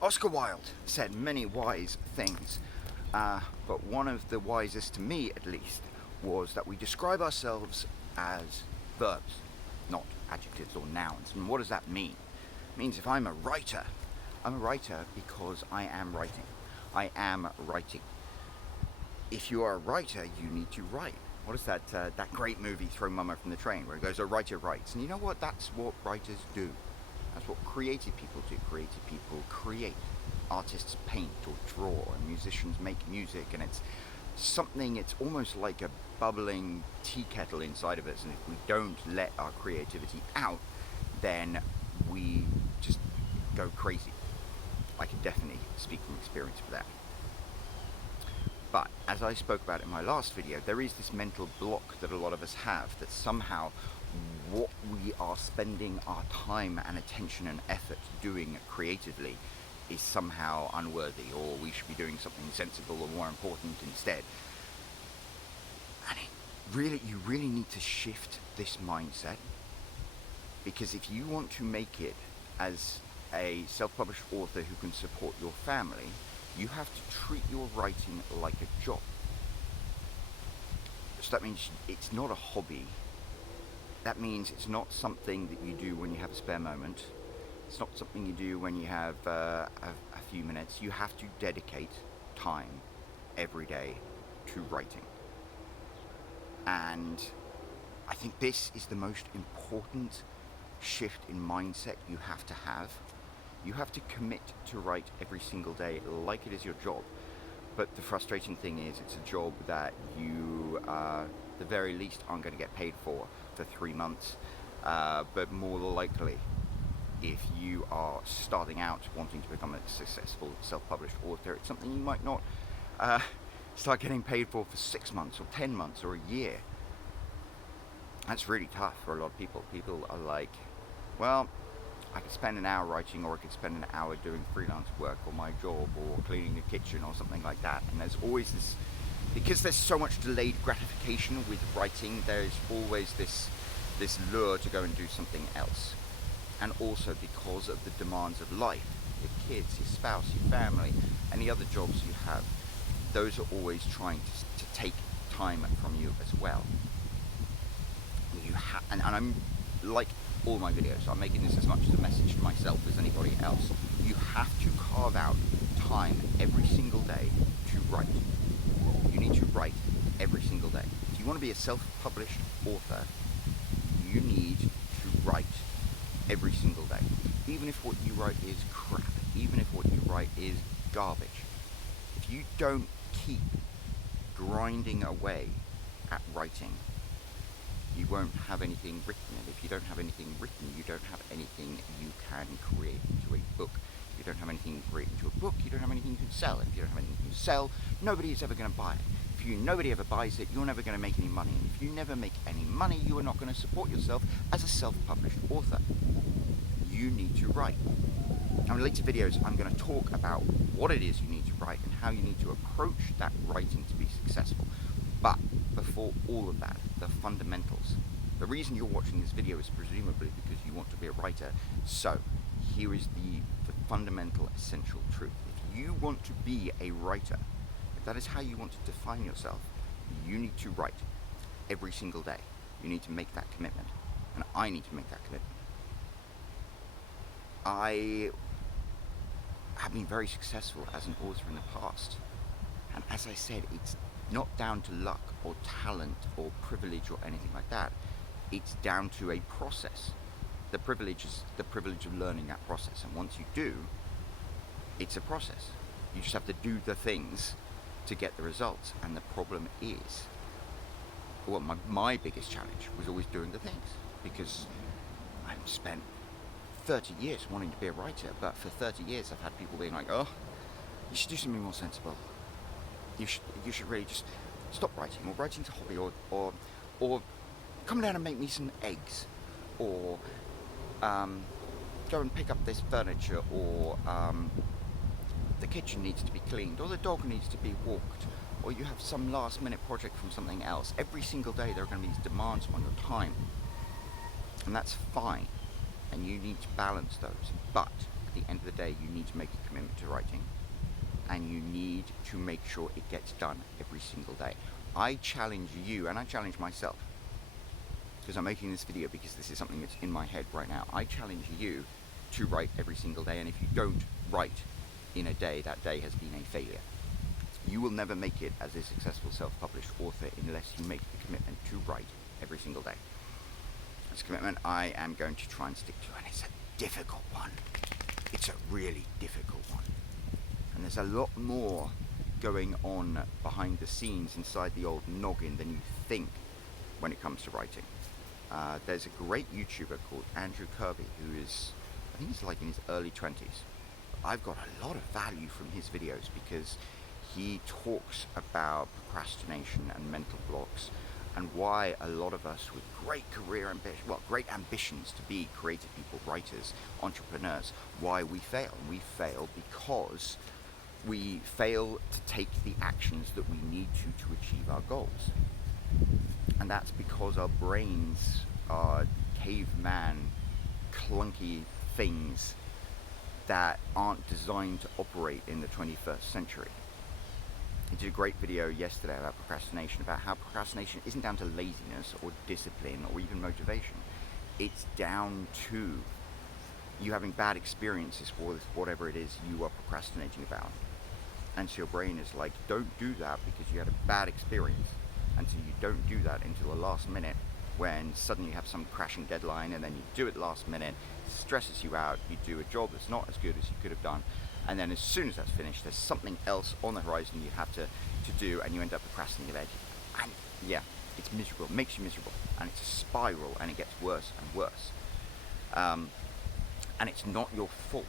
Oscar Wilde said many wise things, but one of the wisest, to me at least, was that we describe ourselves as verbs, not adjectives or nouns. And what does that mean? It means if I'm a writer because I am writing. I am writing. If you are a writer, you need to write. What is that great movie, Throw Mama from the Train, where it goes, a writer writes. And you know what? That's what writers do. That's what creative people do. Creative people create. Artists paint or draw, and musicians make music, and it's almost like a bubbling tea kettle inside of us, and if we don't let our creativity out, then we just go crazy. I can definitely speak from experience for that. But as I spoke about in my last video, there is this mental block that a lot of us have, that somehow what we are spending our time and attention and effort doing creatively is somehow unworthy, or we should be doing something sensible or more important instead. And you really need to shift this mindset, because if you want to make it as a self-published author who can support your family, you have to treat your writing like a job. So that means it's not a hobby. That means it's not something that you do when you have a spare moment. It's not something you do when you have a few minutes. You have to dedicate time every day to writing. And I think this is the most important shift in mindset you have to have. You have to commit to write every single day like it is your job. But the frustrating thing is, it's a job that you, the very least, aren't going to get paid for 3 months. But more likely, if you are starting out wanting to become a successful self-published author, it's something you might not start getting paid for 6 months or 10 months or a year. That's really tough for a lot of people. People are like, well, I could spend an hour writing, or I could spend an hour doing freelance work or my job or cleaning the kitchen or something like that. And there's always this, because there's so much delayed gratification with writing, there's always this lure to go and do something else. And also because of the demands of life, your kids, your spouse, your family, any other jobs you have, those are always trying to take time from you as well. And I'm, like all my videos, I'm making this as much as a message to myself as anybody else. You have to carve out time every single day to write. You need to write every single day. If you want to be a self-published author, you need to write every single day. Even if what you write is crap, even if what you write is garbage, if you don't keep grinding away at writing, you won't have anything written. And if you don't have anything written, you don't have anything you can create into a book. If you don't have anything to create into a book, you don't have anything you can sell. If you don't have anything you can sell, nobody is ever going to buy it. If nobody ever buys it, you're never going to make any money. And if you never make any money, you are not going to support yourself as a self-published author. You need to write. Now in later videos, I'm going to talk about what it is you need to write and how you need to approach that writing to be successful. But before all of that, the fundamentals. The reason you're watching this video is presumably because you want to be a writer. So here is the fundamental, essential truth. If you want to be a writer, if that is how you want to define yourself, you need to write every single day. You need to make that commitment. And I need to make that commitment. I have been very successful as an author in the past. And as I said, it's not down to luck or talent or privilege or anything like that. It's down to a process. The privilege is the privilege of learning that process. And once you do, it's a process. You just have to do the things to get the results. And the problem is, well, my biggest challenge was always doing the things, because I've spent 30 years wanting to be a writer, but for 30 years I've had people being like, oh, you should do something more sensible. You should really just stop writing, or writing's a hobby, or come down and make me some eggs, or go and pick up this furniture, or the kitchen needs to be cleaned, or the dog needs to be walked, or you have some last minute project from something else. Every single day there are going to be these demands on your time, and that's fine, and you need to balance those. But at the end of the day, you need to make a commitment to writing, and you need to make sure it gets done every single day. I challenge you, and I challenge myself, because I'm making this video because this is something that's in my head right now. I challenge you to write every single day, and if you don't write in a day, that day has been a failure. You will never make it as a successful self-published author unless you make the commitment to write every single day. It's a commitment I am going to try and stick to, and it's a difficult one. It's a really difficult one. And there's a lot more going on behind the scenes inside the old noggin than you think when it comes to writing. There's a great YouTuber called Andrew Kirby who is, I think he's like in his early 20s. I've got a lot of value from his videos because he talks about procrastination and mental blocks, and why a lot of us with great great ambitions to be creative people, writers, entrepreneurs, why we fail. We fail because we fail to take the actions that we need to achieve our goals. And that's because our brains are caveman, clunky things that aren't designed to operate in the 21st century. I did a great video yesterday about procrastination, about how procrastination isn't down to laziness or discipline or even motivation. It's down to you having bad experiences with whatever it is you are procrastinating about. And so your brain is like, don't do that because you had a bad experience. And so you don't do that until the last minute, when suddenly you have some crashing deadline, and then you do it last minute, it stresses you out, you do a job that's not as good as you could have done, and then as soon as that's finished, there's something else on the horizon you have to do, and you end up procrastinating. And yeah, it's miserable, it makes you miserable, and it's a spiral, and it gets worse and worse. And it's not your fault.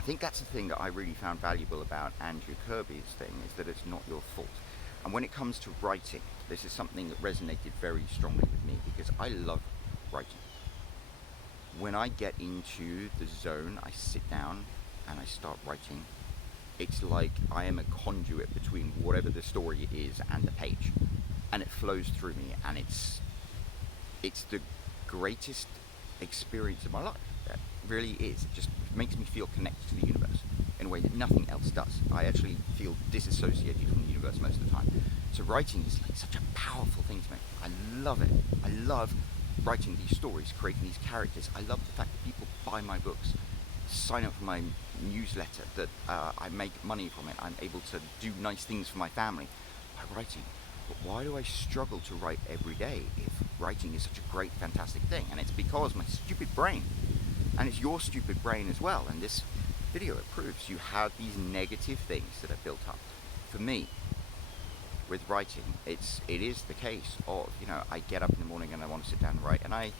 I think that's the thing that I really found valuable about Andrew Kirby's thing, is that it's not your fault. And when it comes to writing, this is something that resonated very strongly with me, because I love writing. When I get into the zone, I sit down and I start writing. It's like I am a conduit between whatever the story is and the page, and it flows through me, and it's the greatest experience of my life. It really is. It just makes me feel connected to the universe in a way that nothing else does. I actually feel disassociated from the universe most of the time. So writing is like such a powerful thing to me. I love it. I love writing these stories, creating these characters. I love the fact that people buy my books, sign up for my newsletter, that I make money from it. I'm able to do nice things for my family by writing. But why do I struggle to write every day if writing is such a great, fantastic thing? And it's because my stupid brain, and it's your stupid brain as well. And this video, it proves you have these negative things that are built up. For me, with writing, it is the case of, I get up in the morning and I want to sit down and write, and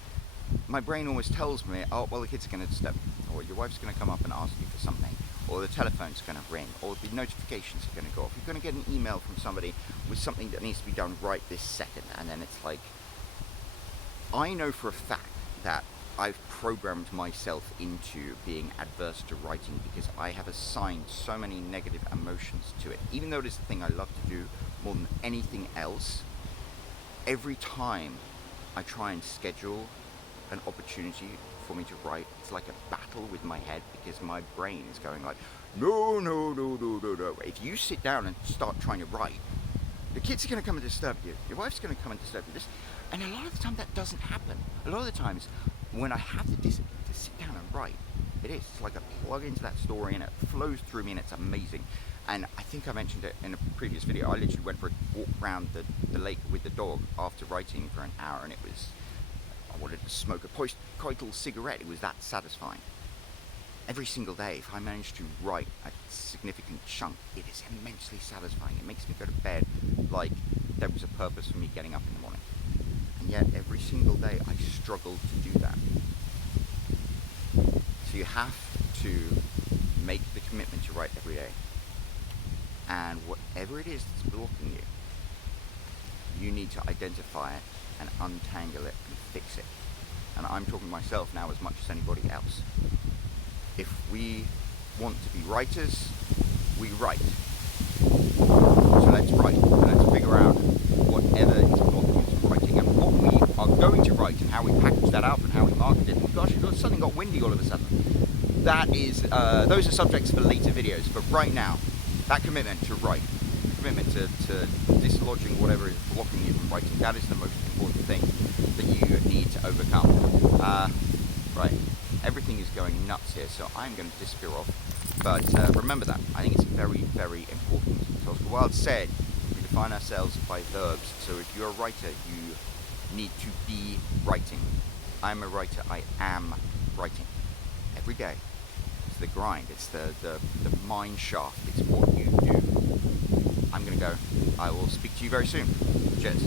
my brain always tells me, oh, well, the kids are going to disturb you, or your wife's going to come up and ask you for something, or the telephone's going to ring, or the notifications are going to go off. You're going to get an email from somebody with something that needs to be done right this second. And then it's like, I know for a fact that I've programmed myself into being adverse to writing because I have assigned so many negative emotions to it. Even though it is the thing I love to do more than anything else, every time I try and schedule an opportunity for me to write, it's like a battle with my head, because my brain is going like, no. If you sit down and start trying to write, the kids are going to come and disturb you. Your wife's going to come and disturb you. And a lot of the time that doesn't happen. A lot of the times when I have the discipline to sit down and write, it's like I plug into that story and it flows through me, and it's amazing. And I think I mentioned it in a previous video. I literally went for a walk around the lake with the dog after writing for an hour, and I wanted to smoke a post-coital cigarette. It was that satisfying. Every single day, if I manage to write a significant chunk, it is immensely satisfying. It makes me go to bed like there was a purpose for me getting up in the morning. And yet, every single day, I struggle to do that. So you have to make the commitment to write every day. And whatever it is that's blocking you, you need to identify it and untangle it and fix it. And I'm talking to myself now as much as anybody else. If we want to be writers, we write. So let's write. Let's figure out whatever is blocking us from writing. And what we are going to write and how we package that up and how we market it. And gosh, it suddenly got windy all of a sudden. That is, those are subjects for later videos. But right now, that commitment to write, commitment to dislodging whatever is blocking you from writing, that is the most important thing that you need to overcome. Right, everything is going nuts here, so I'm going to disappear off. But remember that. I think it's very, very important. So Oscar Wilde said, we define ourselves by verbs. So if you're a writer, you need to be writing. I'm a writer. I am writing. Every day. It's the grind. It's the mine shaft. It's what you do. I'm going to go. I will speak to you very soon. Cheers.